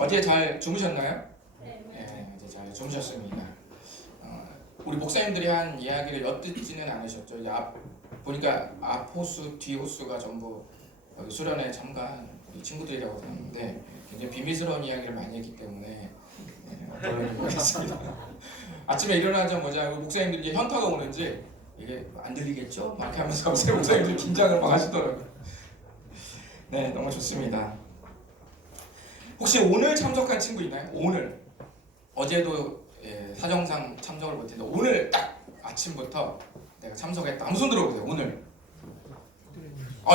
어제 잘 주무셨나요? 네. 네, 어제 잘 주무셨습니다. 우리 목사님들이 한 이야기를 엿듣지는 않으셨죠. 이제 보니까 앞호수, 뒤호수가 전부 여기 수련회 참가한 우리 친구들이라고 들었는데 굉장히 비밀스러운 이야기를 많이 했기 때문에 어떨지 모르겠습니다. 아침에 일어나자마자 우리 목사님들이 이제 현타가 오는지 이게 안 들리겠죠? 막 이렇게 하면서 갑자기 목사님들이 긴장을 막 하시더라고요. 네, 너무 좋습니다. 혹시 오늘 참석한 친구 있나요? 오늘 어제도 사정상 참석을 못했는데 오늘 딱 아침부터 내가 참석했다. 한번 손 들어보세요. 오늘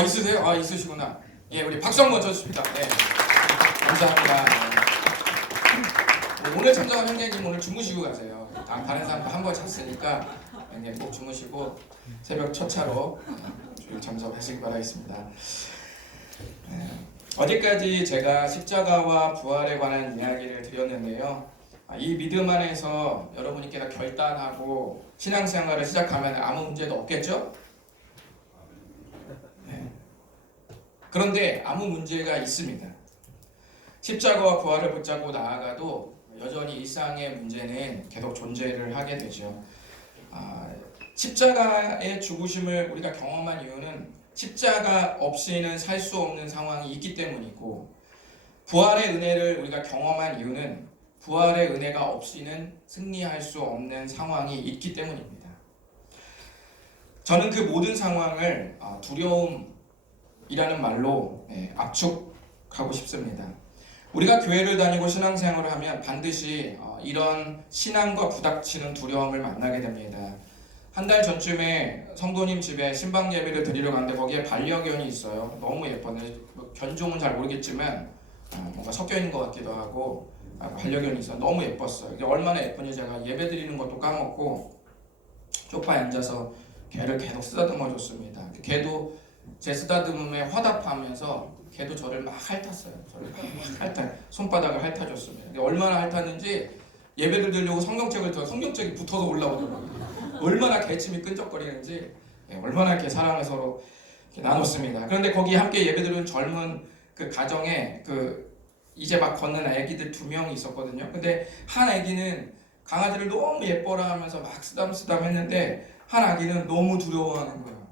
있으세요? 있으시구나. 예, 우리 박수 한번 쳐주십니다. 네, 감사합니다. 네. 오늘 참석한 형제님 오늘 주무시고 가세요. 다른 사람도 한 번 잤으니까 형님 꼭 주무시고 새벽 첫 차로 참석하시기 바라겠습니다. 네. 어제까지 제가 십자가와 부활에 관한 이야기를 드렸는데요. 이 믿음 안에서 여러분께서 결단하고 신앙생활을 시작하면 아무 문제도 없겠죠? 네. 그런데 아무 문제가 있습니다. 십자가와 부활을 붙잡고 나아가도 여전히 일상의 문제는 계속 존재를 하게 되죠. 십자가의 죽으심을 우리가 경험한 이유는 십자가 없이는 살 수 없는 상황이 있기 때문이고, 부활의 은혜를 우리가 경험한 이유는 부활의 은혜가 없이는 승리할 수 없는 상황이 있기 때문입니다. 저는 그 모든 상황을 두려움이라는 말로 압축하고 싶습니다. 우리가 교회를 다니고 신앙생활을 하면 반드시 이런 신앙과 부닥치는 두려움을 만나게 됩니다. 한 달 전쯤에 성도님 집에 신방 예배를 드리러 갔는데 거기에 반려견이 있어요. 너무 예뻤는데 견종은 잘 모르겠지만 뭔가 섞여 있는 것 같기도 하고 반려견이 있어요. 너무 예뻤어요. 이게 얼마나 예쁜지 제가 예배 드리는 것도 까먹고 소파에 앉아서 걔를 계속 쓰다듬어 줬습니다. 걔도 제 쓰다듬음에 화답하면서 걔도 저를 막 핥았어요. 저를 막 손바닥을 핥아줬습니다. 얼마나 핥았는지 예배를 드리려고 성경책을 들어 성경책이 붙어서 올라오더라고요. 얼마나 개침이 끈적거리는지, 얼마나 이렇게 사랑을 서로 이렇게 나눴습니다. 그런데 거기 함께 예배드리는 젊은 그 가정에 이제 막 걷는 아기들 2명이 있었거든요. 근데 한 아기는 강아지를 너무 예뻐라 하면서 막 쓰담쓰담 했는데 한 아기는 너무 두려워하는 거예요.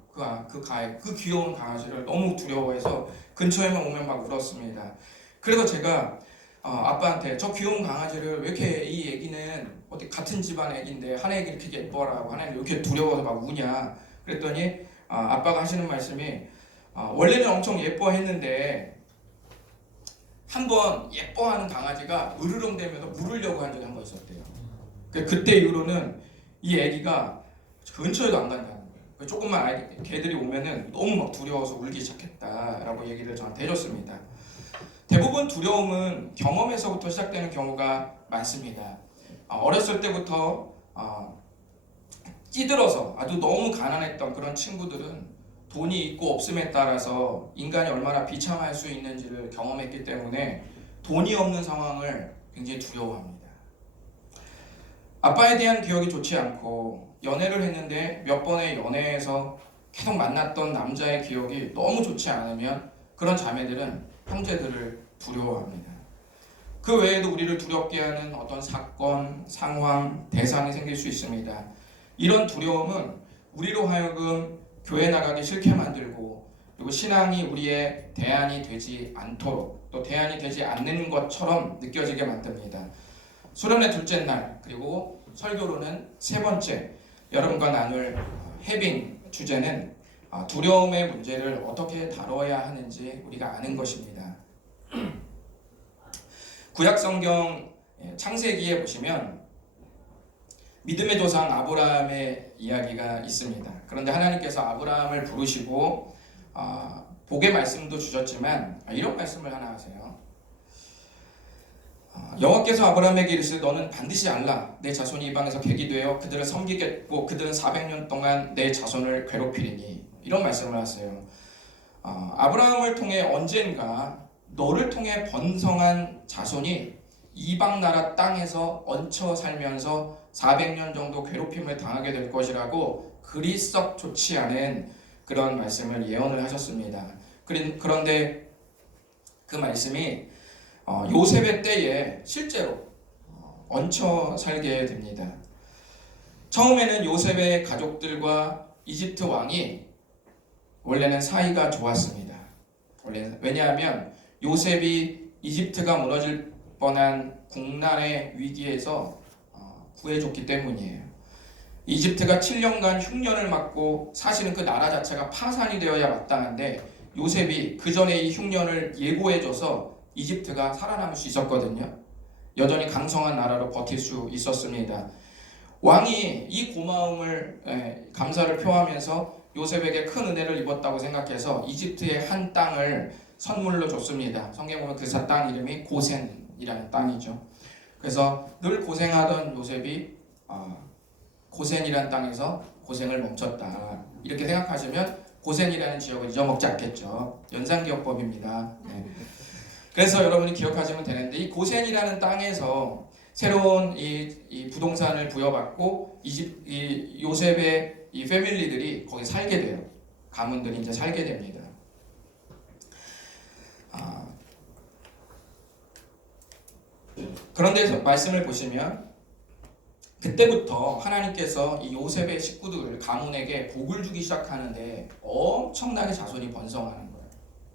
그 귀여운 강아지를 너무 두려워해서 근처에만 오면 막 울었습니다. 그래서 제가 아빠한테 저 귀여운 강아지를 왜 이렇게 이 애기는 어디 같은 집안 애기인데 한 애기 이렇게 예뻐라고 한 애는 왜 이렇게 두려워서 막 우냐 그랬더니 아빠가 하시는 말씀이 원래는 엄청 예뻐했는데 한번 예뻐하는 강아지가 으르렁대면서 물으려고 한 적이 한 번 있었대요. 그때 이후로는 이 애기가 근처에도 안 간다는 거예요. 조금만 개들이 오면은 너무 막 두려워서 울기 시작했다라고 얘기를 저한테 해줬습니다. 대부분 두려움은 경험에서부터 시작되는 경우가 많습니다. 어렸을 때부터 찌들어서 아주 너무 가난했던 그런 친구들은 돈이 있고 없음에 따라서 인간이 얼마나 비참할 수 있는지를 경험했기 때문에 돈이 없는 상황을 굉장히 두려워합니다. 아빠에 대한 기억이 좋지 않고 연애를 했는데 몇 번의 연애에서 계속 만났던 남자의 기억이 너무 좋지 않으면 그런 자매들은 형제들을 두려워합니다. 그 외에도 우리를 두렵게 하는 어떤 사건, 상황, 대상이 생길 수 있습니다. 이런 두려움은 우리로 하여금 교회 나가기 싫게 만들고 그리고 신앙이 우리의 대안이 되지 않도록 또 대안이 되지 않는 것처럼 느껴지게 만듭니다. 수련회 둘째 날 그리고 설교로는 3번째 여러분과 나눌 해빙 주제는 두려움의 문제를 어떻게 다뤄야 하는지 우리가 아는 것입니다. 구약성경 창세기에 보시면 믿음의 조상 아브라함의 이야기가 있습니다. 그런데 하나님께서 아브라함을 부르시고 복의 말씀도 주셨지만 이런 말씀을 하나 하세요. 여호와께서 아브라함에게 이르시되 너는 반드시 알라 내 자손이 이방에서 객이 되어 그들을 섬기겠고 그들은 400년 동안 내 자손을 괴롭히리니 이런 말씀을 하세요. 아브라함을 통해 언젠가 너를 통해 번성한 자손이 이방 나라 땅에서 얹혀 살면서 400년 정도 괴롭힘을 당하게 될 것이라고 그리 썩 좋지 않은 그런 말씀을 예언을 하셨습니다. 그런데 그 말씀이 요셉의 때에 실제로 얹혀 살게 됩니다. 처음에는 요셉의 가족들과 이집트 왕이 원래는 사이가 좋았습니다. 왜냐하면 요셉이 이집트가 무너질 뻔한 국난의 위기에서 구해줬기 때문이에요. 이집트가 7년간 흉년을 맞고 사실은 그 나라 자체가 파산이 되어야 마땅한데 요셉이 그 전에 이 흉년을 예고해줘서 이집트가 살아남을 수 있었거든요. 여전히 강성한 나라로 버틸 수 있었습니다. 왕이 이 고마움을 감사를 표하면서 요셉에게 큰 은혜를 입었다고 생각해서 이집트의 한 땅을 선물로 줬습니다. 성경에 보면 그 땅 이름이 고센이라는 땅이죠. 그래서 늘 고생하던 요셉이 고센이라는 땅에서 고생을 멈췄다. 이렇게 생각하시면 고센이라는 지역을 잊어먹지 않겠죠. 연상기억법입니다. 네. 그래서 여러분이 기억하시면 되는데 이 고센이라는 땅에서 새로운 이 부동산을 부여받고 이 요셉의 이 패밀리들이 거기 살게 돼요. 가문들이 이제 살게 됩니다. 그런데 말씀을 보시면 그때부터 하나님께서 이 요셉의 식구들 가문에게 복을 주기 시작하는데 엄청나게 자손이 번성하는 거예요.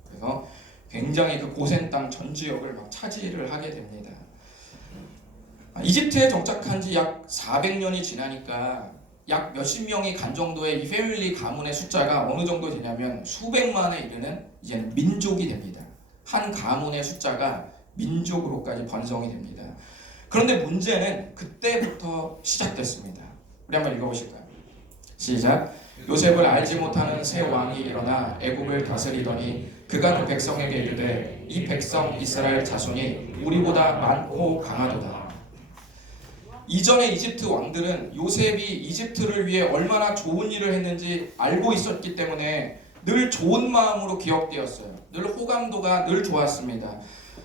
그래서 굉장히 그 고센 땅 전 지역을 막 차지를 하게 됩니다. 이집트에 정착한 지 약 400년이 지나니까 약 몇십 명이 간 정도의 이 패밀리 가문의 숫자가 어느 정도 되냐면 수백만에 이르는 이제는 민족이 됩니다. 한 가문의 숫자가 민족으로까지 번성이 됩니다. 그런데 문제는 그때부터 시작됐습니다. 우리 한번 읽어보실까요? 시작. 요셉을 알지 못하는 새 왕이 일어나 애국을 다스리더니 그가 그 백성에게 이르되 이 백성 이스라엘 자손이 우리보다 많고 강하도다. 이전의 이집트 왕들은 요셉이 이집트를 위해 얼마나 좋은 일을 했는지 알고 있었기 때문에 늘 좋은 마음으로 기억되었어요. 늘 호감도가 늘 좋았습니다.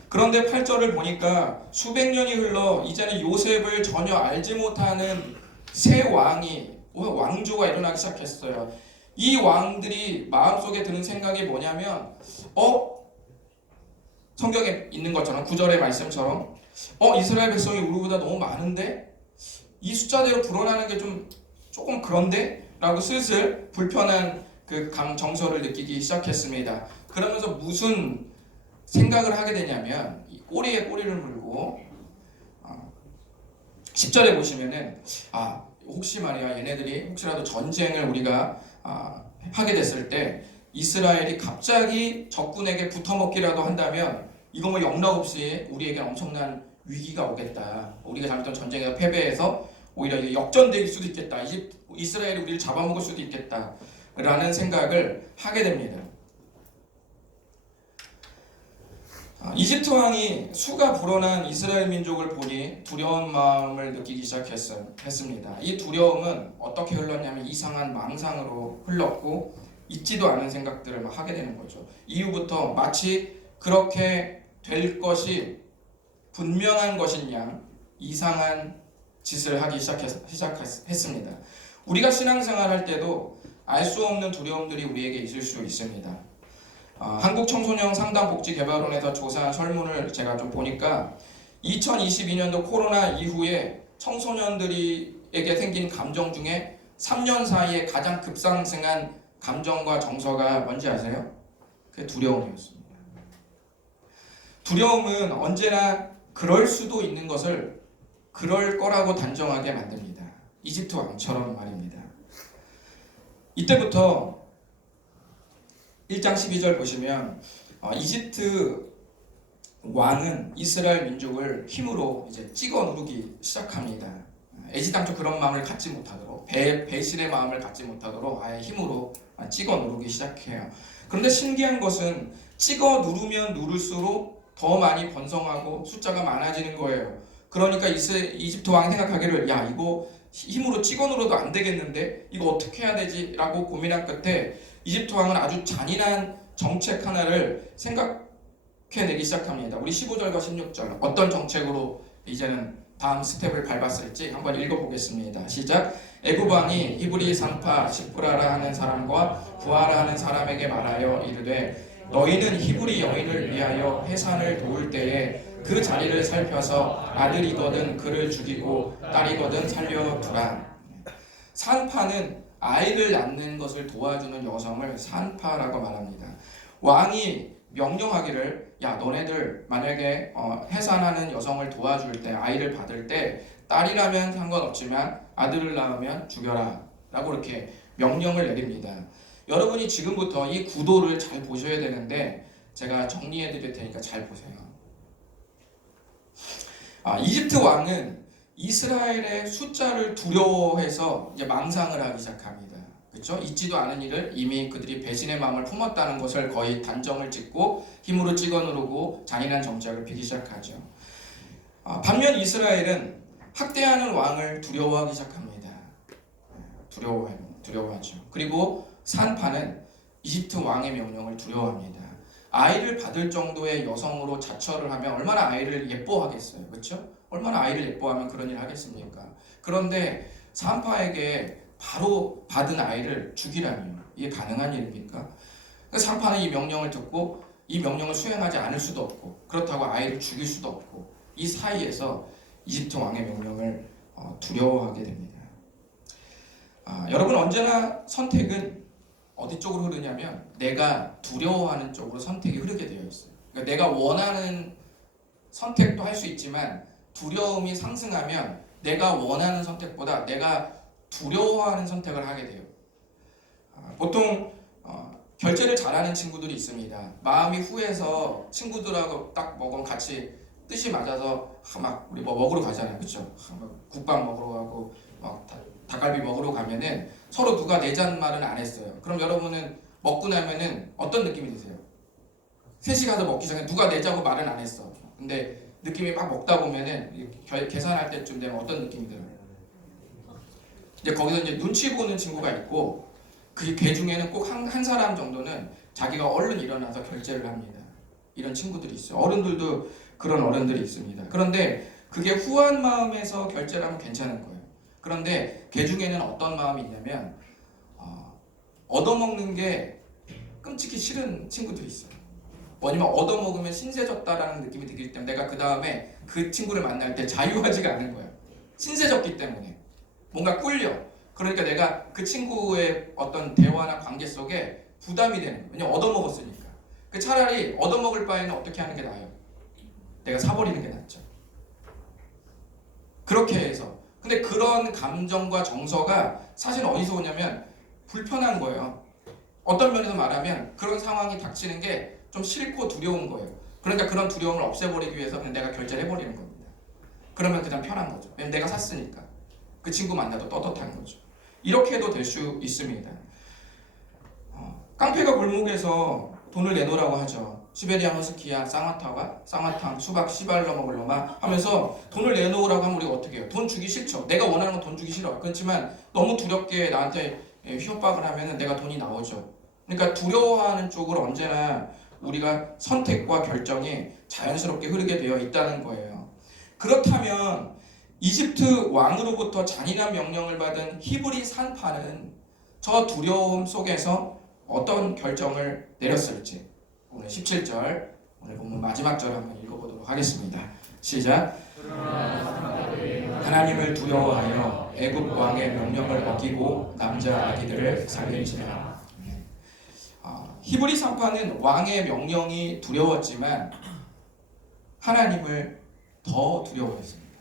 그런데 8절을 보니까 수백 년이 흘러 이제는 요셉을 전혀 알지 못하는 새 왕조가 일어나기 시작했어요. 이 왕들이 마음속에 드는 생각이 뭐냐면 성경에 있는 것처럼 9절의 말씀처럼 이스라엘 백성이 우리보다 너무 많은데 이 숫자대로 불어나는 게 조금 그런데? 라고 슬슬 불편한 그 정서를 느끼기 시작했습니다. 그러면서 무슨 생각을 하게 되냐면 꼬리에 꼬리를 물고 10절에 보시면은 혹시 말이야 얘네들이 혹시라도 전쟁을 우리가 하게 됐을 때 이스라엘이 갑자기 적군에게 붙어먹기라도 한다면 이거 뭐 영락없이 우리에게 엄청난 위기가 오겠다. 우리가 잘못하면 전쟁에서 패배해서 오히려 역전될 수도 있겠다. 이스라엘이 우리를 잡아먹을 수도 있겠다. 라는 생각을 하게 됩니다. 이집트 왕이 수가 불어난 이스라엘 민족을 보니 두려운 마음을 느끼기 시작했습니다. 이 두려움은 어떻게 흘렀냐면 이상한 망상으로 흘렀고 있지도 않은 생각들을 막 하게 되는 거죠. 이후부터 마치 그렇게 될 것이 분명한 것인 양 이상한 짓을 하기 시작했습니다. 우리가 신앙생활 할 때도 알 수 없는 두려움들이 우리에게 있을 수 있습니다. 한국청소년상담복지개발원에서 조사한 설문을 제가 좀 보니까 2022년도 코로나 이후에 청소년들에게 생긴 감정 중에 3년 사이에 가장 급상승한 감정과 정서가 뭔지 아세요? 그게 두려움이었습니다. 두려움은 언제나 그럴 수도 있는 것을 그럴 거라고 단정하게 만듭니다. 이집트 왕처럼 말입니다. 이때부터 1장 12절 보시면 이집트 왕은 이스라엘 민족을 힘으로 이제 찍어 누르기 시작합니다. 애지당초 그런 마음을 갖지 못하도록 배신의 마음을 갖지 못하도록 아예 힘으로 찍어 누르기 시작해요. 그런데 신기한 것은 찍어 누르면 누를수록 더 많이 번성하고 숫자가 많아지는 거예요. 그러니까 이집트 왕이 생각하기를 이거 힘으로 찍어 눌러도 안 되겠는데 이거 어떻게 해야 되지? 라고 고민한 끝에 이집트 왕은 아주 잔인한 정책 하나를 생각해내기 시작합니다. 우리 15절과 16절 어떤 정책으로 이제는 다음 스텝을 밟았을지 한번 읽어보겠습니다. 시작. 애굽 왕이 히브리 산파 시프라라 하는 사람과 부하라 하는 사람에게 말하여 이르되 너희는 히브리 여인을 위하여 해산을 도울 때에 그 자리를 살펴서 아들이거든 그를 죽이고 딸이거든 살려두라. 산파는 아이를 낳는 것을 도와주는 여성을 산파라고 말합니다. 왕이 명령하기를 야 너네들 만약에 해산하는 여성을 도와줄 때 아이를 받을 때 딸이라면 상관없지만 아들을 낳으면 죽여라 라고 이렇게 명령을 내립니다. 여러분이 지금부터 이 구도를 잘 보셔야 되는데 제가 정리해 드릴 테니까 잘 보세요. 이집트 왕은 이스라엘의 숫자를 두려워해서 이제 망상을 하기 시작합니다. 그렇죠? 있지도 않은 일을 이미 그들이 배신의 마음을 품었다는 것을 거의 단정을 짓고 힘으로 찍어 누르고 잔인한 정책을 피기 시작하죠. 반면 이스라엘은 학대하는 왕을 두려워하기 시작합니다. 두려워하죠. 그리고 산파는 이집트 왕의 명령을 두려워합니다. 아이를 받을 정도의 여성으로 자처를 하면 얼마나 아이를 예뻐하겠어요. 그렇죠? 얼마나 아이를 예뻐하면 그런 일을 하겠습니까? 그런데 산파에게 바로 받은 아이를 죽이라니요. 이게 가능한 일입니까? 산파는 이 명령을 듣고 이 명령을 수행하지 않을 수도 없고 그렇다고 아이를 죽일 수도 없고 이 사이에서 이집트 왕의 명령을 두려워하게 됩니다. 여러분 언제나 선택은 어디 쪽으로 흐르냐면 내가 두려워하는 쪽으로 선택이 흐르게 되어 있어요. 그러니까 내가 원하는 선택도 할 수 있지만 두려움이 상승하면 내가 원하는 선택보다 내가 두려워하는 선택을 하게 돼요. 보통 결제를 잘하는 친구들이 있습니다. 마음이 후해서 친구들하고 딱 먹으면 같이 뜻이 맞아서 막 우리 뭐 먹으러 가잖아요, 그렇죠? 국밥 먹으러 가고 막 닭갈비 먹으러 가면은 서로 누가 내자는 말은 안 했어요. 그럼 여러분은 먹고 나면은 어떤 느낌이 드세요? 셋이 가서 먹기 전에 누가 내자고 말은 안 했어. 근데 느낌이 막 먹다 보면은 계산할 때쯤 되면 어떤 느낌이 들어요? 이제 거기서 이제 눈치 보는 친구가 있고 그 중에는 꼭 한 사람 정도는 자기가 얼른 일어나서 결제를 합니다. 이런 친구들이 있어요. 어른들도 그런 어른들이 있습니다. 그런데 그게 후한 마음에서 결제를 하면 괜찮은 거예요. 그런데 그 중에는 어떤 마음이 있냐면 얻어먹는 게 끔찍히 싫은 친구들이 있어요. 왜냐면 얻어먹으면 신세졌다라는 느낌이 들기 때문에 내가 그 다음에 그 친구를 만날 때 자유하지가 않은 거예요. 신세졌기 때문에 뭔가 꿀려. 그러니까 내가 그 친구의 어떤 대화나 관계 속에 부담이 되는 거예요. 왜냐면 얻어먹었으니까. 그 차라리 얻어먹을 바에는 어떻게 하는 게 나아요? 내가 사버리는 게 낫죠. 그렇게 해서 근데 그런 감정과 정서가 사실 어디서 오냐면 불편한 거예요. 어떤 면에서 말하면 그런 상황이 닥치는 게 좀 싫고 두려운 거예요. 그러니까 그런 두려움을 없애버리기 위해서 그냥 내가 결제를 해버리는 겁니다. 그러면 그냥 편한 거죠. 왜냐면 내가 샀으니까. 그 친구 만나도 떳떳한 거죠. 이렇게 해도 될 수 있습니다. 깡패가 골목에서 돈을 내놓으라고 하죠. 시베리안 허스키야 쌍화탕 수박 씨발로 먹을 놈아 하면서 돈을 내놓으라고 하면 우리가 어떻게 해요? 돈 주기 싫죠. 내가 원하는 건 돈 주기 싫어. 그렇지만 너무 두렵게 나한테 협박을 하면 내가 돈이 나오죠. 그러니까 두려워하는 쪽으로 언제나 우리가 선택과 결정이 자연스럽게 흐르게 되어 있다는 거예요. 그렇다면 이집트 왕으로부터 잔인한 명령을 받은 히브리 산파는 저 두려움 속에서 어떤 결정을 내렸을지 오늘 17절 오늘 본문 마지막 절 한번 읽어보도록 하겠습니다. 시작. 하나님을 두려워하여 애굽 왕의 명령을 어기고 남자 아기들을 살릴지라. 히브리 산파는 왕의 명령이 두려웠지만 하나님을 더 두려워했습니다.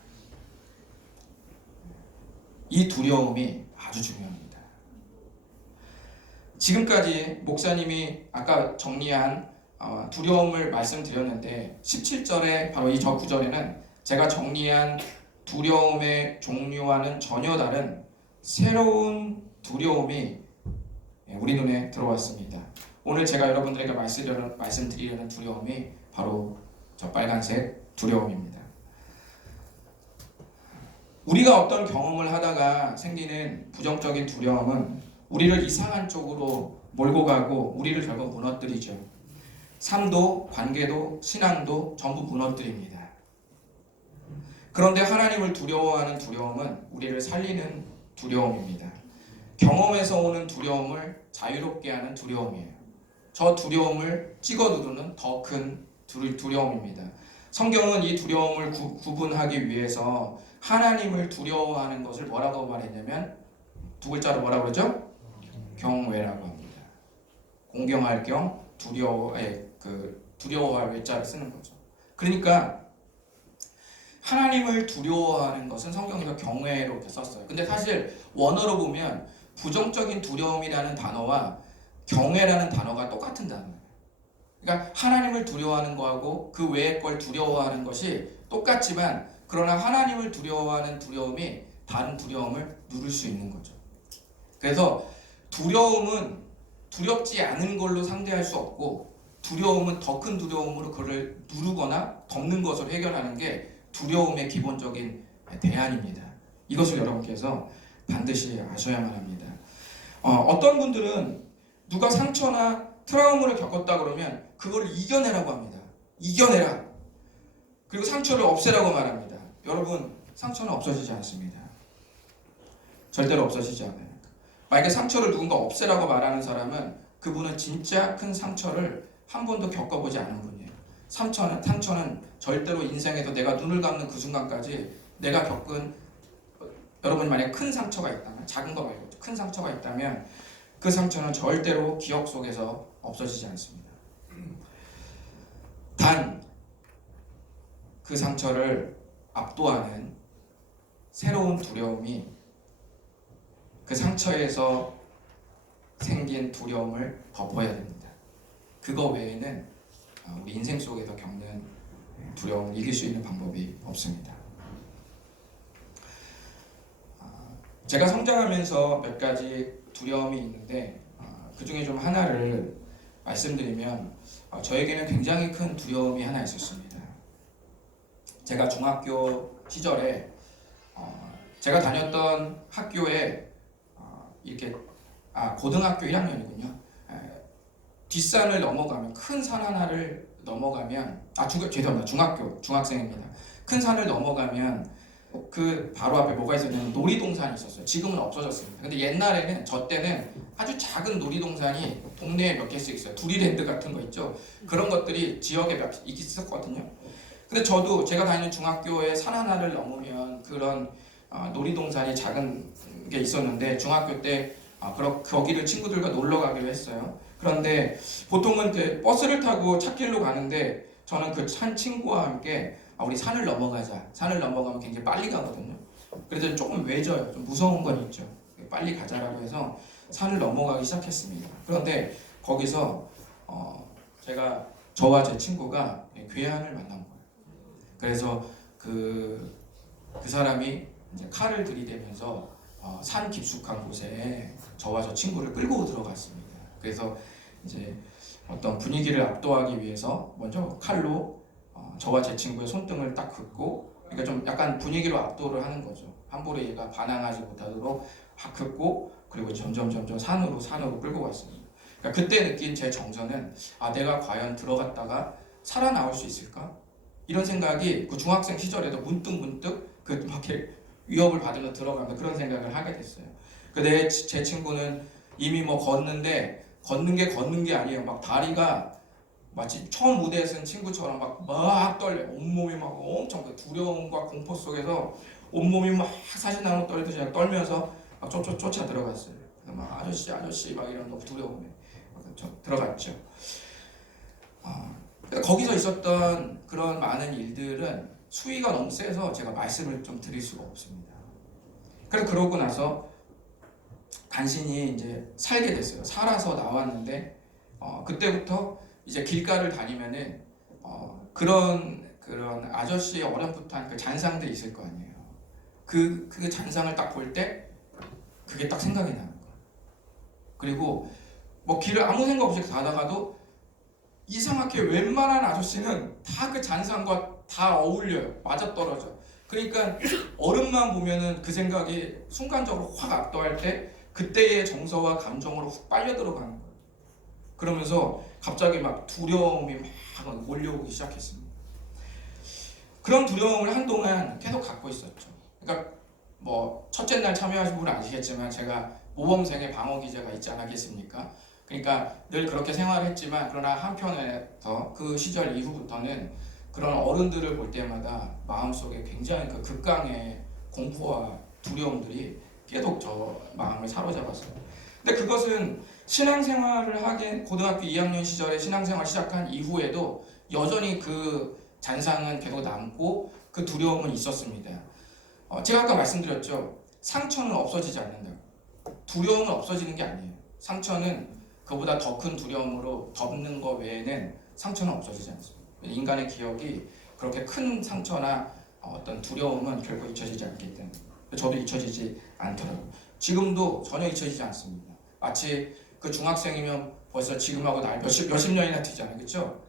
이 두려움이 아주 중요합니다. 지금까지 목사님이 아까 정리한 두려움을 말씀드렸는데 17절에 바로 이 저 구절에는 제가 정리한 두려움의 종류와는 전혀 다른 새로운 두려움이 우리 눈에 들어왔습니다. 오늘 제가 여러분들에게 말씀드리려는 두려움이 바로 저 빨간색 두려움입니다. 우리가 어떤 경험을 하다가 생기는 부정적인 두려움은 우리를 이상한 쪽으로 몰고 가고 우리를 결국 무너뜨리죠. 삶도 관계도 신앙도 전부 무너뜨립니다. 그런데 하나님을 두려워하는 두려움은 우리를 살리는 두려움입니다. 경험에서 오는 두려움을 자유롭게 하는 두려움이에요. 저 두려움을 찍어 누르는 더 큰 두려움입니다. 성경은 이 두려움을 구분하기 위해서 하나님을 두려워하는 것을 뭐라고 말했냐면 두 글자로 뭐라고 그러죠? 경외라고 합니다. 공경할 경 두려워할 외자를 쓰는 거죠. 그러니까 하나님을 두려워하는 것은 성경에서 경외로 이렇게 썼어요. 근데 사실 원어로 보면 부정적인 두려움이라는 단어와 경외라는 단어가 똑같은 단어예요. 그러니까 하나님을 두려워하는 거하고 그 외의 걸 두려워하는 것이 똑같지만 그러나 하나님을 두려워하는 두려움이 다른 두려움을 누를 수 있는 거죠. 그래서 두려움은 두렵지 않은 걸로 상대할 수 없고 두려움은 더 큰 두려움으로 그를 누르거나 덮는 것을 해결하는 게 두려움의 기본적인 대안입니다. 이것을 여러분께서 반드시 아셔야만 합니다. 어떤 분들은 누가 상처나 트라우마를 겪었다 그러면 그걸 이겨내라고 합니다. 이겨내라. 그리고 상처를 없애라고 말합니다. 여러분, 상처는 없어지지 않습니다. 절대로 없어지지 않아요. 만약에 상처를 누군가 없애라고 말하는 사람은 그분은 진짜 큰 상처를 한 번도 겪어보지 않은 분이에요. 상처는 절대로 인생에서 내가 눈을 감는 그 순간까지 내가 겪은, 여러분이 만약에 큰 상처가 있다면, 작은 거 말고 큰 상처가 있다면 그 상처는 절대로 기억 속에서 없어지지 않습니다. 단 그 상처를 압도하는 새로운 두려움이 그 상처에서 생긴 두려움을 덮어야 됩니다. 그거 외에는 우리 인생 속에서 겪는 두려움을 이길 수 있는 방법이 없습니다. 제가 성장하면서 몇 가지 두려움이 있는데 그 중에 좀 하나를 말씀드리면 저에게는 굉장히 큰 두려움이 하나 있었습니다. 제가 중학교 시절에 제가 다녔던 학교에 이렇게 고등학교 1학년이군요. 뒷산을 넘어가면 큰 산 하나를 넘어가면 죄송합니다. 중학생입니다. 큰 산을 넘어가면 그 바로 앞에 뭐가 있었냐면 놀이동산이 있었어요. 지금은 없어졌습니다. 근데 옛날에는 저 때는 아주 작은 놀이동산이 동네에 몇 개씩 있어요. 두리랜드 같은 거 있죠. 그런 것들이 지역에 몇 있었거든요. 근데 저도 제가 다니는 중학교에 산 하나를 넘으면 그런 놀이동산이 작은 게 있었는데 중학교 때 거기를 친구들과 놀러 가기로 했어요. 그런데 보통은 버스를 타고 찻길로 가는데 저는 그 산 친구와 함께 우리 산을 넘어가자. 산을 넘어가면 굉장히 빨리 가거든요. 그래서 조금 외져요. 좀 무서운 건 있죠. 빨리 가자라고 해서 산을 넘어가기 시작했습니다. 그런데 거기서 저와 제 친구가 괴한을 만난 거예요. 그래서 그 사람이 이제 칼을 들이대면서 산 깊숙한 곳에 저와 저 친구를 끌고 들어갔습니다. 그래서 이제 어떤 분위기를 압도하기 위해서 먼저 칼로 저와 제 친구의 손등을 딱 긋고, 그러니까 좀 약간 분위기로 압도를 하는 거죠. 함부로 얘가 반항하지 못하도록 확 긋고, 그리고 점점 산으로 끌고 갔습니다. 그러니까 그때 느낀 제 정서는 내가 과연 들어갔다가 살아나올 수 있을까? 이런 생각이 그 중학생 시절에도 문득 막 이렇게 위협을 받으며 들어가면 그런 생각을 하게 됐어요. 제 친구는 이미 걷는 게 아니에요. 막 다리가 마치 처음 무대에 쓴 친구처럼 막 떨려. 온몸이 막 엄청 두려움과 공포 속에서 온몸이 막 사시나무 떨듯이 그냥 떨면서 막 쫓아 들어갔어요. 그래서 막 아저씨 막 이런 두려움에 들어갔죠. 거기서 있었던 그런 많은 일들은 수위가 너무 세서 제가 말씀을 좀 드릴 수가 없습니다. 그래서 그러고 나서 간신히 이제 살게 됐어요. 살아서 나왔는데 그때부터 이제 길가를 다니면은 그런 아저씨의 어렴풋한 그 잔상들이 있을 거 아니에요. 그 잔상을 딱 볼 때 그게 딱 생각이 나는 거예요. 그리고 길을 아무 생각 없이 가다가도 이상하게 웬만한 아저씨는 다 그 잔상과 다 어울려요. 맞아떨어져. 그러니까 어른만 보면은 그 생각이 순간적으로 확 압도할 때 그때의 정서와 감정으로 훅 빨려 들어가는 거예요. 그러면서 갑자기 막 두려움이 막 몰려오기 시작했습니다. 그런 두려움을 한동안 계속 갖고 있었죠. 그러니까 첫째 날 참여하신 분은 아시겠지만 제가 모범생의 방어 기제가 있지 않았겠습니까? 그러니까 늘 그렇게 생활을 했지만 그러나 한편에서 그 시절 이후부터는 그런 어른들을 볼 때마다 마음속에 굉장히 그 극강의 공포와 두려움들이 계속 저 마음을 사로잡았어요. 근데 그것은 신앙생활을 하긴 고등학교 2학년 시절에 신앙생활 시작한 이후에도 여전히 그 잔상은 계속 남고 그 두려움은 있었습니다. 제가 아까 말씀드렸죠. 상처는 없어지지 않는다. 두려움은 없어지는 게 아니에요. 상처는 그보다 더 큰 두려움으로 덮는 것 외에는 상처는 없어지지 않습니다. 인간의 기억이 그렇게 큰 상처나 어떤 두려움은 결코 잊혀지지 않기 때문에 저도 잊혀지지 않더라고요. 지금도 전혀 잊혀지지 않습니다. 마치 그 중학생이면 벌써 지금하고 나이 몇십 년이나 뒤잖아요. 그렇죠?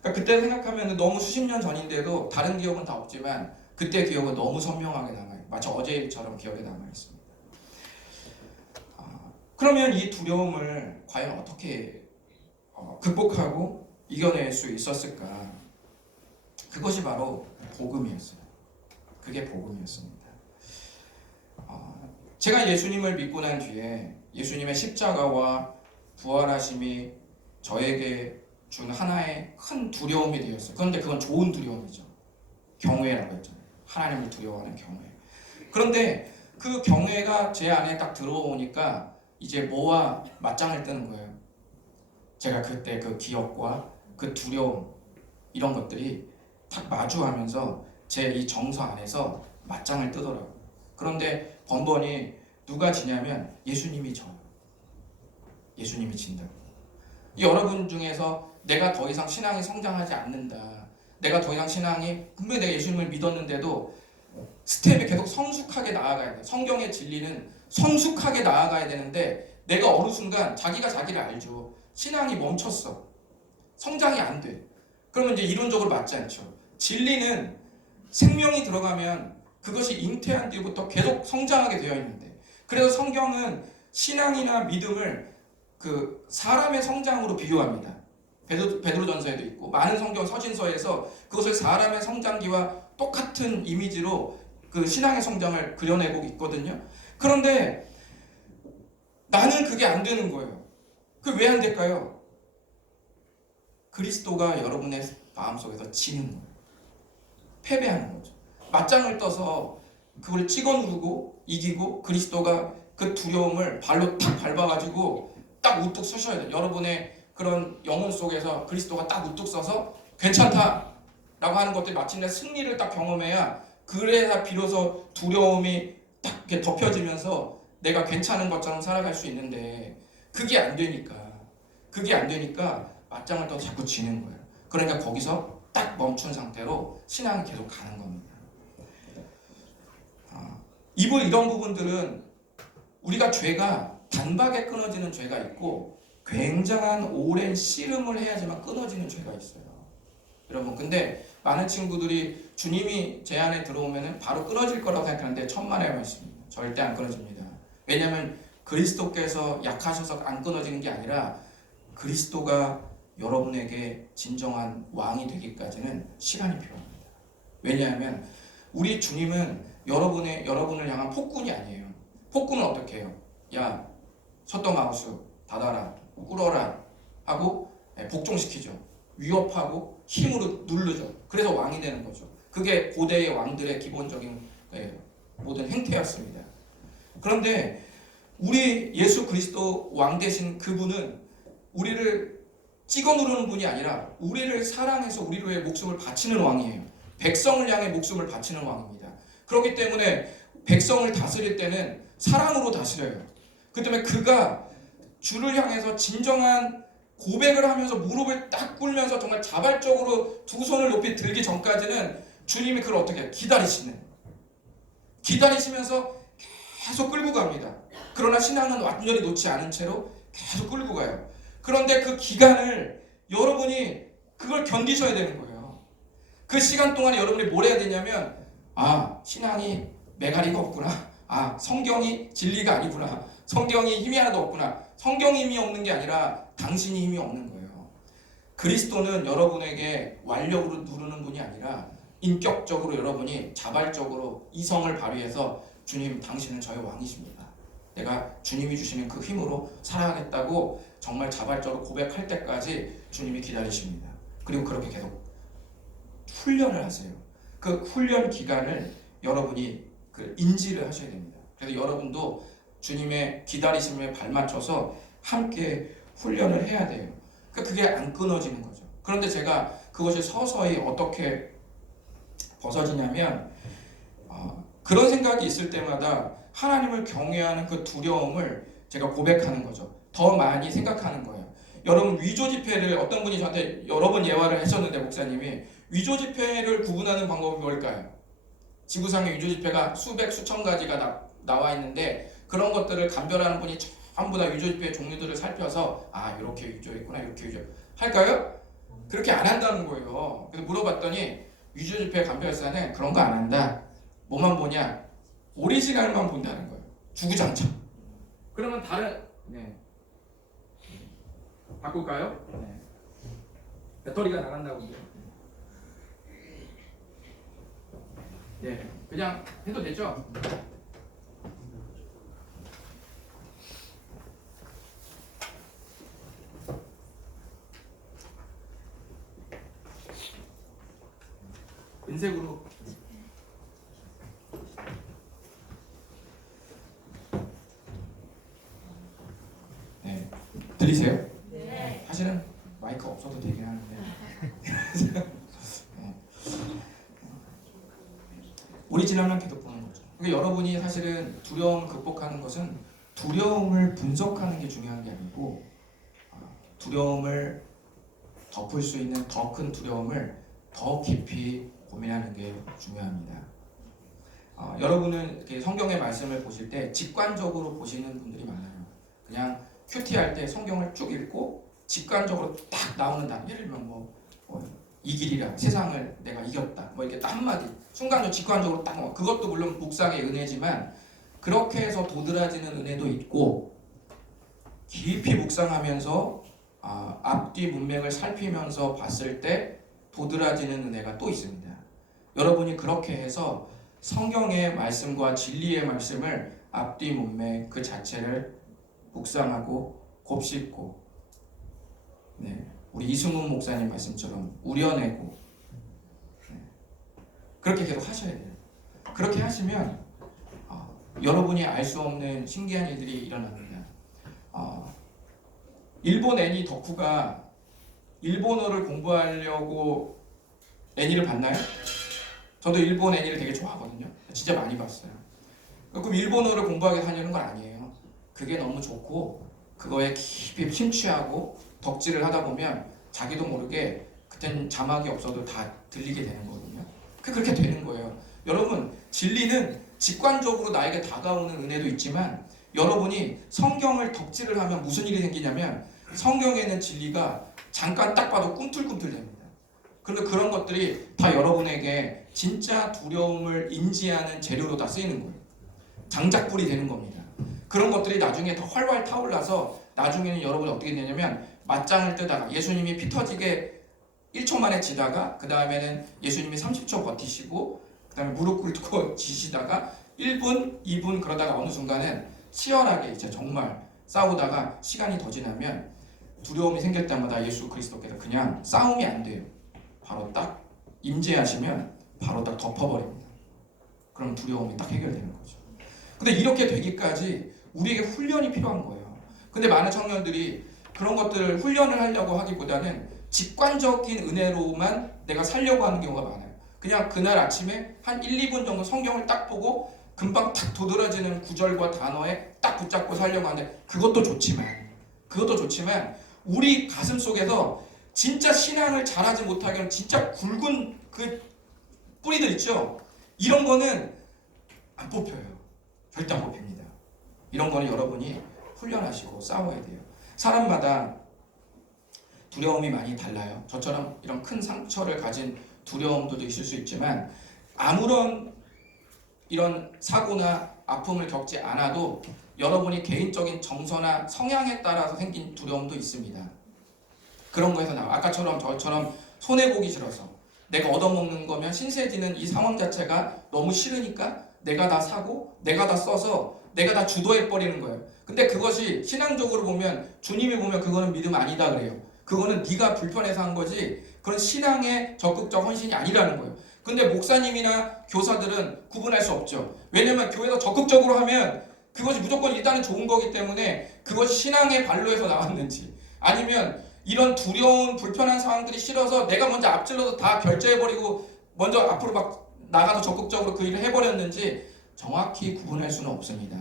그러니까 그때 생각하면 너무 수십 년 전인데도 다른 기억은 다 없지만 그때 기억은 너무 선명하게 남아요. 마치 어제 일처럼 기억에 남아있습니다. 그러면 이 두려움을 과연 어떻게 극복하고 이겨낼 수 있었을까? 그것이 바로 복음이었어요. 그게 복음이었습니다. 제가 예수님을 믿고 난 뒤에 예수님의 십자가와 부활하심이 저에게 준 하나의 큰 두려움이 되었어요. 그런데 그건 좋은 두려움이죠. 경외라고 했잖아요. 하나님을 두려워하는 경외. 그런데 그 경외가 제 안에 딱 들어오니까 이제 뭐와 맞짱을 뜨는 거예요. 제가 그때 그 기억과 그 두려움 이런 것들이 딱 마주하면서 제 이 정서 안에서 맞짱을 뜨더라고요. 그런데 번번이 누가 지냐면 예수님이 져요. 예수님이 진다고. 여러분 중에서 내가 더 이상 신앙이 성장하지 않는다. 내가 더 이상 신앙이 분명히 내가 예수님을 믿었는데도 스텝이 계속 성숙하게 나아가야 돼. 성경의 진리는 성숙하게 나아가야 되는데 내가 어느 순간 자기가 자기를 알죠. 신앙이 멈췄어. 성장이 안 돼. 그러면 이제 이론적으로 맞지 않죠. 진리는 생명이 들어가면 그것이 잉태한 뒤부터 계속 성장하게 되어 있는데 그래서 성경은 신앙이나 믿음을 그 사람의 성장으로 비교합니다. 베드로전서에도 있고 많은 성경 서신서에서 그것을 사람의 성장기와 똑같은 이미지로 그 신앙의 성장을 그려내고 있거든요. 그런데 나는 그게 안 되는 거예요. 그 왜 안 될까요? 그리스도가 여러분의 마음속에서 지는 거예요. 패배하는 거죠. 맞짱을 떠서 그걸 찍어 누르고 이기고 그리스도가 그 두려움을 발로 탁 밟아가지고 딱 우뚝 서셔야 돼요. 여러분의 그런 영혼 속에서 그리스도가 딱 우뚝 서서 괜찮다 라고 하는 것들이 마침내 승리를 딱 경험해야 그래야 비로소 두려움이 딱 이렇게 덮여지면서 내가 괜찮은 것처럼 살아갈 수 있는데 그게 안 되니까 맞짱을 떠서 자꾸 지는 거예요. 그러니까 거기서 딱 멈춘 상태로 신앙이 계속 가는 겁니다. 이런 부분들은 우리가 죄가 단박에 끊어지는 죄가 있고 굉장한 오랜 씨름을 해야지만 끊어지는 죄가 있어요. 여러분 근데 많은 친구들이 주님이 제 안에 들어오면 바로 끊어질 거라고 생각하는데 천만의 말씀입니다. 절대 안 끊어집니다. 왜냐하면 그리스도께서 약하셔서 안 끊어지는 게 아니라 그리스도가 여러분에게 진정한 왕이 되기까지는 시간이 필요합니다. 왜냐하면 우리 주님은 여러분을 향한 폭군이 아니에요. 폭군은 어떻게 해요? 야, 솥도마우스 닫아라, 꿇어라 하고 복종시키죠. 위협하고 힘으로 누르죠. 그래서 왕이 되는 거죠. 그게 고대의 왕들의 기본적인 모든 행태였습니다. 그런데 우리 예수 그리스도 왕 되신 그분은 우리를 찍어 누르는 분이 아니라 우리를 사랑해서 우리를 위해 목숨을 바치는 왕이에요. 백성을 향해 목숨을 바치는 왕입니다. 그렇기 때문에 백성을 다스릴 때는 사랑으로 다스려요. 그 때문에 그가 주를 향해서 진정한 고백을 하면서 무릎을 딱 꿇면서 정말 자발적으로 두 손을 높이 들기 전까지는 주님이 그걸 어떻게 해요? 기다리시면서 계속 끌고 갑니다. 그러나 신앙은 완전히 놓지 않은 채로 계속 끌고 가요. 그런데 그 기간을 여러분이 그걸 견디셔야 되는 거예요. 그 시간 동안에 여러분이 뭘 해야 되냐면 신앙이 메가리가 없구나. 성경이 진리가 아니구나. 성경이 힘이 하나도 없구나. 성경이 힘이 없는 게 아니라 당신이 힘이 없는 거예요. 그리스도는 여러분에게 완력으로 누르는 분이 아니라 인격적으로 여러분이 자발적으로 이성을 발휘해서 주님 당신은 저의 왕이십니다. 내가 주님이 주시는 그 힘으로 살아가겠다고 정말 자발적으로 고백할 때까지 주님이 기다리십니다. 그리고 그렇게 계속 훈련을 하세요. 그 훈련 기간을 여러분이 그 인지를 하셔야 됩니다. 그래서 여러분도 주님의 기다리심에 발맞춰서 함께 훈련을 해야 돼요. 그러니까 그게 안 끊어지는 거죠. 그런데 제가 그것이 서서히 어떻게 벗어지냐면 그런 생각이 있을 때마다 하나님을 경외하는 그 두려움을 제가 고백하는 거죠. 더 많이 생각하는 거예요. 여러분 위조 지폐를 어떤 분이 저한테 여러 번 예화를 하셨는데 목사님이 위조 지폐를 구분하는 방법이 뭘까요? 지구상에 위조 지폐가 수백 수천 가지가 나와 있는데 그런 것들을 감별하는 분이 전부 다 위조 지폐의 종류들을 살펴서 이렇게 위조했구나 이렇게 위조 할까요? 그렇게 안 한다는 거예요. 그래서 물어봤더니 위조 지폐 감별사는 그런 거 안 한다. 뭐만 보냐? 오리지널만 본다는 거예요. 주구장창. 그러면 다른 바꿀까요? 배터리가 나간다고. 그냥 해도 되죠? 은색으로. 들리세요? 네. 사실은 마이크 없어도 되긴 하는데. 오리지널만 계속 보는 거죠. 그러니까 여러분이 사실은 두려움을 극복하는 것은 두려움을 분석하는 게 중요한 게 아니고 두려움을 덮을 수 있는 더 큰 두려움을 더 깊이 고민하는 게 중요합니다. 여러분은 이렇게 성경의 말씀을 보실 때 직관적으로 보시는 분들이 많아요. 그냥 큐티할 때 성경을 쭉 읽고 직관적으로 딱 나오는 단어, 예를 들면 이 길이라 세상을 내가 이겼다 이렇게 딱 한마디 순간적으로 직관적으로 딱 그것도 물론 묵상의 은혜지만 그렇게 해서 도드라지는 은혜도 있고 깊이 묵상하면서 앞뒤 문맥을 살피면서 봤을 때 도드라지는 은혜가 또 있습니다. 여러분이 그렇게 해서 성경의 말씀과 진리의 말씀을 앞뒤 문맥 그 자체를 묵상하고 곱씹고 우리 이승훈 목사님 말씀처럼 우려내고 그렇게 계속 하셔야 돼요. 그렇게 하시면 여러분이 알 수 없는 신기한 일들이 일어납니다. 일본 애니 덕후가 일본어를 공부하려고 애니를 봤나요? 저도 일본 애니를 되게 좋아하거든요. 진짜 많이 봤어요. 그럼 일본어를 공부하게 하려는 건 아니에요. 그게 너무 좋고 그거에 깊이 심취하고 덕질을 하다 보면 자기도 모르게 그땐 자막이 없어도 다 들리게 되는 거거든요. 그렇게 되는 거예요. 여러분 진리는 직관적으로 나에게 다가오는 은혜도 있지만 여러분이 성경을 덕질을 하면 무슨 일이 생기냐면 성경에 있는 진리가 잠깐 딱 봐도 꿈틀꿈틀됩니다. 그런데 그런 것들이 다 여러분에게 진짜 두려움을 인지하는 재료로 다 쓰이는 거예요. 장작불이 되는 겁니다. 그런 것들이 나중에 더 활활 타올라서 나중에는 여러분이 어떻게 되냐면 맞짱을 뜨다가 예수님이 피 터지게 1초 만에 지다가 그 다음에는 예수님이 30초 버티시고 그 다음에 무릎 꿇고 지시다가 1분, 2분 그러다가 어느 순간은 치열하게 이제 정말 싸우다가 시간이 더 지나면 두려움이 생길 때마다 예수 그리스도께서 그냥 싸움이 안 돼요. 바로 딱 임재하시면 바로 딱 덮어버립니다. 그럼 두려움이 딱 해결되는 거죠. 근데 이렇게 되기까지 우리에게 훈련이 필요한 거예요. 근데 많은 청년들이 그런 것들을 훈련을 하려고 하기보다는 직관적인 은혜로만 내가 살려고 하는 경우가 많아요. 그냥 그날 아침에 한 1, 2분 정도 성경을 딱 보고 금방 탁 도드라지는 구절과 단어에 딱 붙잡고 살려고 하는데 그것도 좋지만 우리 가슴 속에서 진짜 신앙을 잘하지 못하게 하는 진짜 굵은 그 뿌리들 있죠? 이런 거는 안 뽑혀요. 절대 안 뽑힙니다. 이런 거는 여러분이 훈련하시고 싸워야 돼요. 사람마다 두려움이 많이 달라요. 저처럼 이런 큰 상처를 가진 두려움도 있을 수 있지만 아무런 이런 사고나 아픔을 겪지 않아도 여러분이 개인적인 정서나 성향에 따라서 생긴 두려움도 있습니다. 그런 거에서 나와. 아까처럼 저처럼 손해보기 싫어서 내가 얻어먹는 거면 신세지는 이 상황 자체가 너무 싫으니까 내가 다 사고 내가 다 써서 내가 다 주도해버리는 거예요. 근데 그것이 신앙적으로 보면 주님이 보면 그거는 믿음 아니다 그래요. 그거는 네가 불편해서 한 거지 그런 신앙의 적극적 헌신이 아니라는 거예요. 근데 목사님이나 교사들은 구분할 수 없죠. 왜냐면 교회에서 적극적으로 하면 그것이 무조건 일단은 좋은 거기 때문에 그것이 신앙의 발로에서 나왔는지, 아니면 이런 두려운 불편한 상황들이 싫어서 내가 먼저 앞질러서 다 결제해버리고 먼저 앞으로 막 나가서 적극적으로 그 일을 해버렸는지 정확히 구분할 수는 없습니다.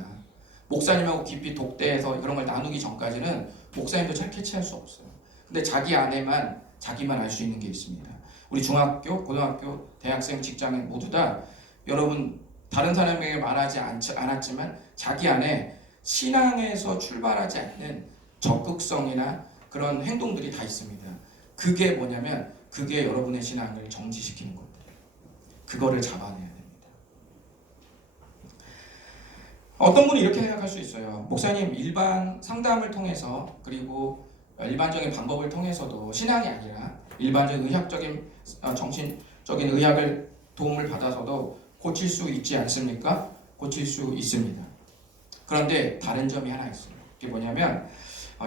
목사님하고 깊이 독대해서 그런 걸 나누기 전까지는 목사님도 잘 캐치할 수 없어요. 근데 자기 안에만 자기만 알 수 있는 게 있습니다. 우리 중학교, 고등학교, 대학생, 직장인 모두 다 여러분 다른 사람에게 말하지 않았지만 자기 안에 신앙에서 출발하지 않는 적극성이나 그런 행동들이 다 있습니다. 그게 뭐냐면 그게 여러분의 신앙을 정지시키는 겁니다. 그거를 잡아내야 됩니다. 어떤 분이 이렇게 생각할 수 있어요. 목사님, 일반 상담을 통해서 그리고 일반적인 방법을 통해서도 신앙이 아니라 일반적인 의학적인 정신적인 의학을 도움을 받아서도 고칠 수 있지 않습니까? 고칠 수 있습니다. 그런데 다른 점이 하나 있어요. 그게 뭐냐면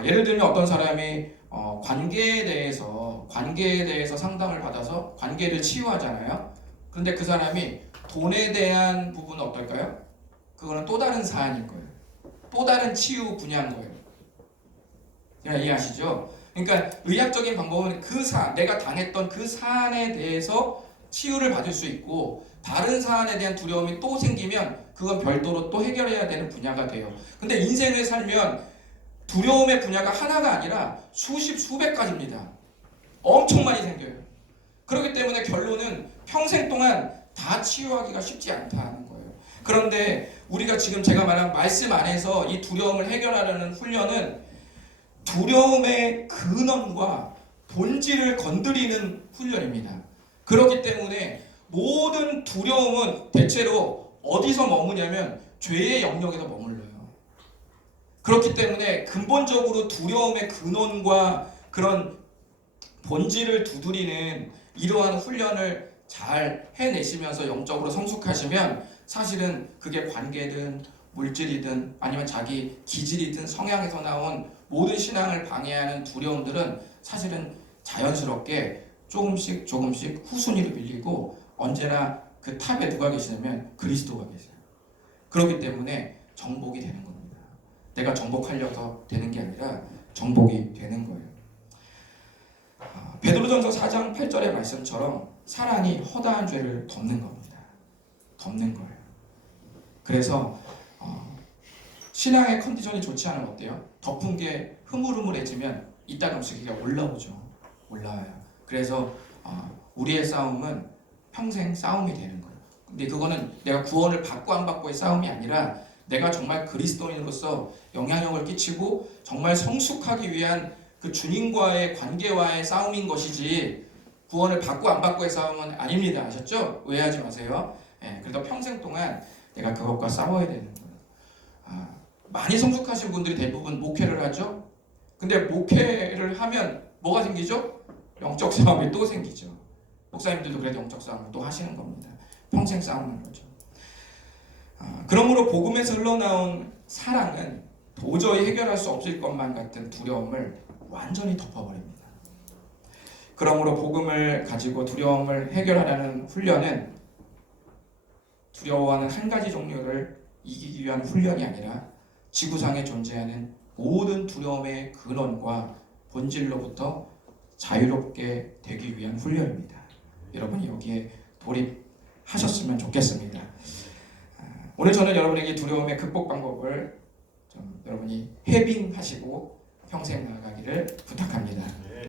예를 들면 어떤 사람이 관계에 대해서 상담을 받아서 관계를 치유하잖아요. 그런데 그 사람이 돈에 대한 부분은 어떨까요? 그거는 또 다른 사안인 거예요. 또 다른 치유 분야인 거예요. 이해하시죠? 그러니까 의학적인 방법은 내가 당했던 그 사안에 대해서 치유를 받을 수 있고, 다른 사안에 대한 두려움이 또 생기면 그건 별도로 또 해결해야 되는 분야가 돼요. 근데 인생을 살면 두려움의 분야가 하나가 아니라 수십 수백 가지입니다. 엄청 많이 생겨요. 그렇기 때문에 결론은 평생 동안 다 치유하기가 쉽지 않다는 거예요. 그런데 우리가 지금 제가 말한 말씀 안에서 이 두려움을 해결하려는 훈련은 두려움의 근원과 본질을 건드리는 훈련입니다. 그렇기 때문에 모든 두려움은 대체로 어디서 머무냐면 죄의 영역에서 머물러요. 그렇기 때문에 근본적으로 두려움의 근원과 그런 본질을 두드리는 이러한 훈련을 잘 해내시면서 영적으로 성숙하시면 사실은 그게 관계든 물질이든 아니면 자기 기질이든 성향에서 나온 모든 신앙을 방해하는 두려움들은 사실은 자연스럽게 조금씩 후순위로 밀리고 언제나 그 탑에 누가 계시냐면 그리스도가 계세요. 그렇기 때문에 정복이 되는 겁니다. 내가 정복하려서 되는 게 아니라 정복이 되는 거예요. 베드로전서 4장 8절의 말씀처럼 사랑이 허다한 죄를 덮는 겁니다. 덮는 거예요. 그래서 신앙의 컨디션이 좋지 않으면 어때요? 덮은 게 흐물흐물해지면 이따금씩 이게 올라오죠. 올라와요. 그래서 우리의 싸움은 평생 싸움이 되는 거예요. 근데 그거는 내가 구원을 받고 안 받고의 싸움이 아니라 내가 정말 그리스도인으로서 영향력을 끼치고 정말 성숙하기 위한 그 주님과의 관계와의 싸움인 것이지 구원을 받고 안 받고의 싸움은 아닙니다. 아셨죠? 오해하지 마세요. 그래도 평생 동안 내가 그것과 싸워야 되는 거예요. 많이 성숙하신 분들이 대부분 목회를 하죠. 근데 목회를 하면 뭐가 생기죠? 영적 싸움이 또 생기죠. 목사님들도 그래도 영적 싸움을 또 하시는 겁니다. 평생 싸우는 거죠. 그러므로 복음에서 흘러나온 사랑은 도저히 해결할 수 없을 것만 같은 두려움을 완전히 덮어버립니다. 그러므로 복음을 가지고 두려움을 해결하려는 훈련은 두려워하는 한 가지 종류를 이기기 위한 훈련이 아니라 지구상에 존재하는 모든 두려움의 근원과 본질로부터 자유롭게 되기 위한 훈련입니다. 여러분이 여기에 돌입하셨으면 좋겠습니다. 오늘 저는 여러분에게 두려움의 극복 방법을 좀 여러분이 해빙하시고 평생 나아가기를 부탁합니다.